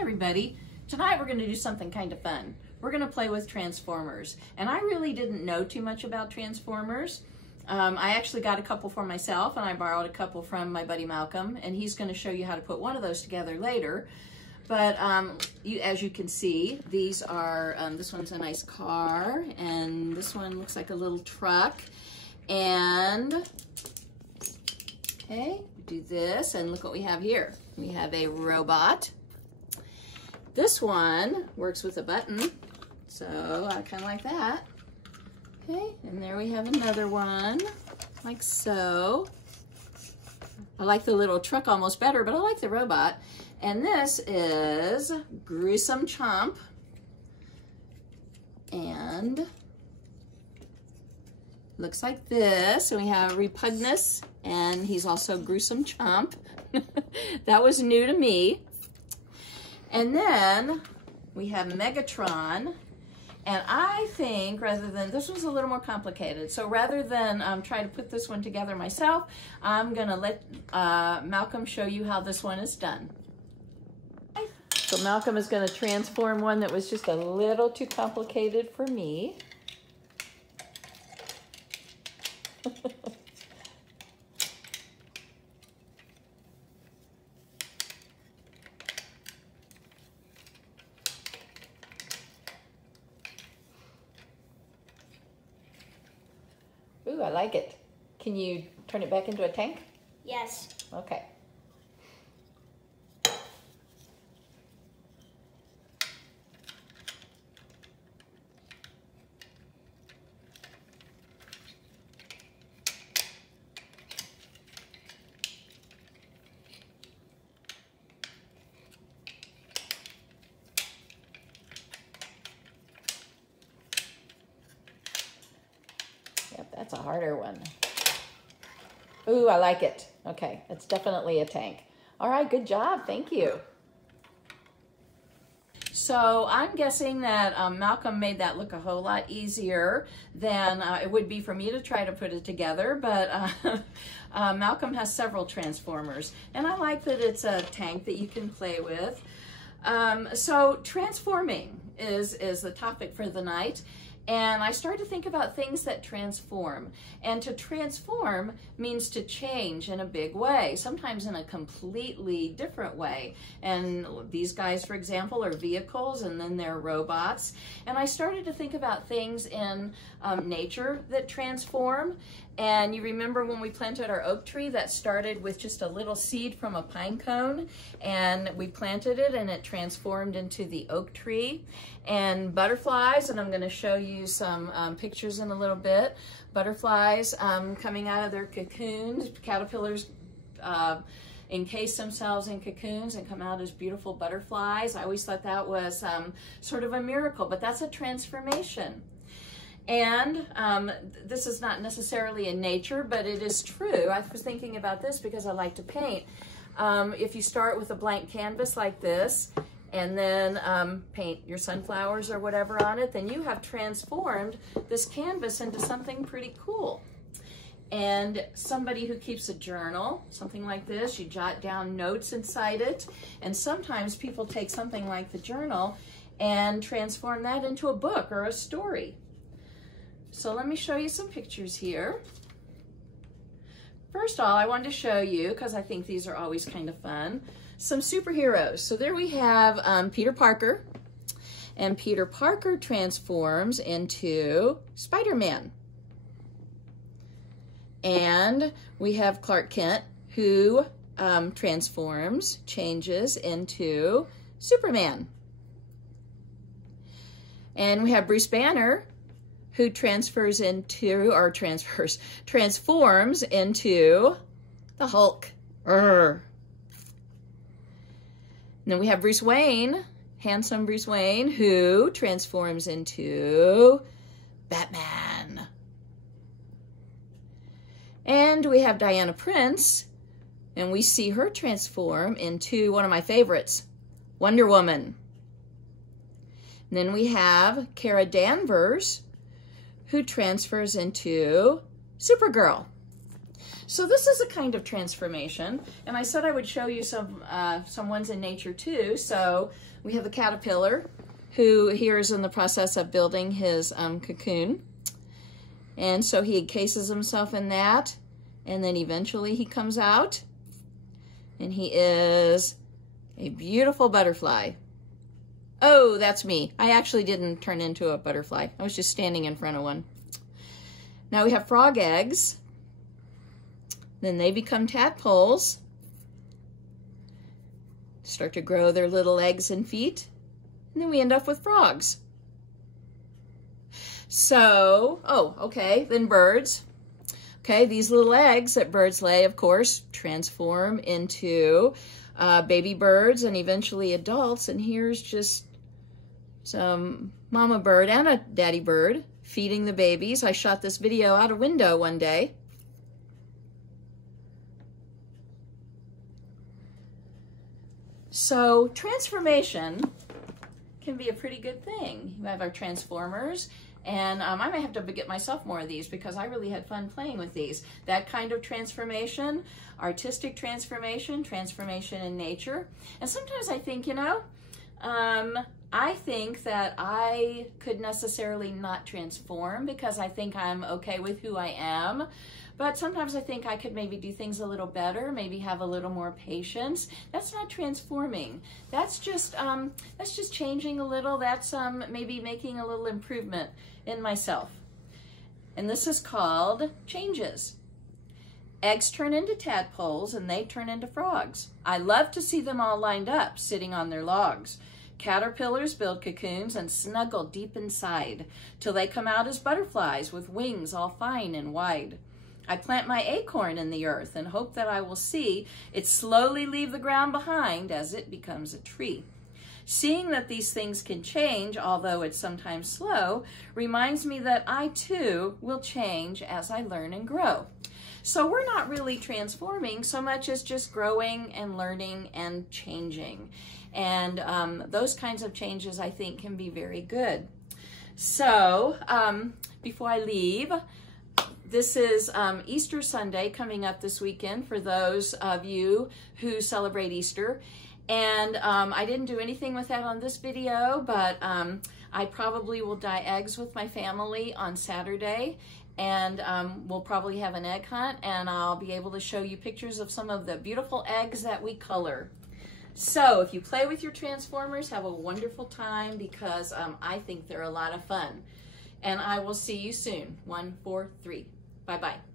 everybody. Tonight we're going to do something kind of fun. We're going to play with Transformers. And I really didn't know too much about Transformers. I actually got a couple for myself, and I borrowed a couple from my buddy Malcolm, and he's going to show you how to put one of those together later. But as you can see, these are, this one's a nice car, and this one looks like a little truck. And, okay, do this, and look what we have here. We have a robot. This one works with a button, so I kind of like that. Okay, and there we have another one, like so. I like the little truck almost better, but I like the robot. And this is Gruesome Chomp. And looks like this. And we have Repugnus, and he's also Gruesome Chomp. That was new to me. And then we have Megatron. And I think rather than, this was a little more complicated, so rather than try to put this one together myself, I'm gonna let Malcolm show you how this one is done. So Malcolm is gonna transform one that was just a little too complicated for me. Ooh, I like it. Can you turn it back into a tank? Yes. Okay. That's a harder one. Ooh, I like it. Okay, it's definitely a tank. All right, good job. Thank you. So I'm guessing that Malcolm made that look a whole lot easier than it would be for me to try to put it together, but Malcolm has several Transformers, and I like that it's a tank that you can play with. So transforming is the topic for the night. And I started to think about things that transform. And to transform means to change in a big way, sometimes in a completely different way. And these guys, for example, are vehicles, and then they're robots. And I started to think about things in nature that transform. And you remember when we planted our oak tree, that started with just a little seed from a pine cone, and we planted it and it transformed into the oak tree. And butterflies, and I'm going to show you some pictures in a little bit. Butterflies coming out of their cocoons. Caterpillars encase themselves in cocoons and come out as beautiful butterflies. I always thought that was sort of a miracle, but that's a transformation. And this is not necessarily in nature, but it is true. I was thinking about this because I like to paint. If you start with a blank canvas like this, and then paint your sunflowers or whatever on it, then you have transformed this canvas into something pretty cool. And somebody who keeps a journal, something like this, you jot down notes inside it, and sometimes people take something like the journal and transform that into a book or a story. So let me show you some pictures here. First of all, I wanted to show you, because I think these are always kind of fun, some superheroes. So there we have Peter Parker, and Peter Parker transforms into Spider-Man. And we have Clark Kent, who changes into Superman. And we have Bruce Banner, who transforms into the Hulk. Urgh. And then we have Bruce Wayne, handsome Bruce Wayne, who transforms into Batman. And we have Diana Prince, and we see her transform into one of my favorites, Wonder Woman. And then we have Kara Danvers, who transfers into Supergirl. So this is a kind of transformation, and I said I would show you some ones in nature too. So we have the caterpillar, who here is in the process of building his cocoon. And so he encases himself in that, and then eventually he comes out, and he is a beautiful butterfly. Oh, that's me. I actually didn't turn into a butterfly. I was just standing in front of one. Now we have frog eggs. Then they become tadpoles, start to grow their little legs and feet, and then we end up with frogs. So, oh, okay, then birds. Okay, these little eggs that birds lay, of course, transform into baby birds and eventually adults. And here's just some mama bird and a daddy bird feeding the babies. I shot this video out a window one day. So transformation can be a pretty good thing. You have our transformers, and I might have to get myself more of these because I really had fun playing with these. That kind of transformation, artistic transformation, transformation in nature. And sometimes I think, you know, I think that I could necessarily not transform because I think I'm okay with who I am. But sometimes I think I could maybe do things a little better, maybe have a little more patience. That's not transforming. That's just changing a little. That's maybe making a little improvement in myself. And this is called changes. Eggs turn into tadpoles and they turn into frogs. I love to see them all lined up, sitting on their logs. Caterpillars build cocoons and snuggle deep inside till they come out as butterflies with wings all fine and wide. I plant my acorn in the earth and hope that I will see it slowly leave the ground behind as it becomes a tree. Seeing that these things can change, although it's sometimes slow, reminds me that I too will change as I learn and grow. So we're not really transforming so much as just growing and learning and changing. And those kinds of changes I think can be very good. So before I leave, this is Easter Sunday coming up this weekend for those of you who celebrate Easter. And I didn't do anything with that on this video, but I probably will dye eggs with my family on Saturday. And we'll probably have an egg hunt, and I'll be able to show you pictures of some of the beautiful eggs that we color. So if you play with your transformers, have a wonderful time because I think they're a lot of fun. And I will see you soon. 1, 4, 3. Bye-bye.